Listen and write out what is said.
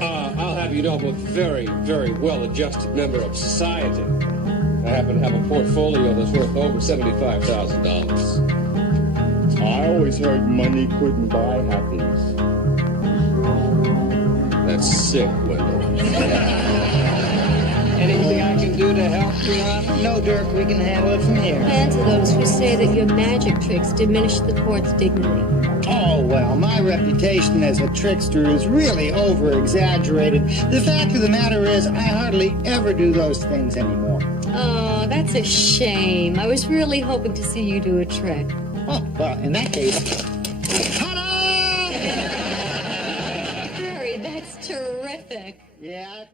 I'll have you know I'm a very, very well-adjusted member of society. I happen to have a portfolio that's worth over $75,000. I always heard money couldn't buy happiness. That's sick, Wendell. Anything I can do to help, Your Honor? No, Dirk, we can handle it from here. And to those who say that your magic tricks diminish the court's dignity. Oh, well, my reputation as a trickster is really over-exaggerated. The fact of the matter is, I hardly ever do those things anymore. Oh, that's a shame. I was really hoping to see you do a trick. Oh, well, in that case... Harry, that's terrific. Yeah.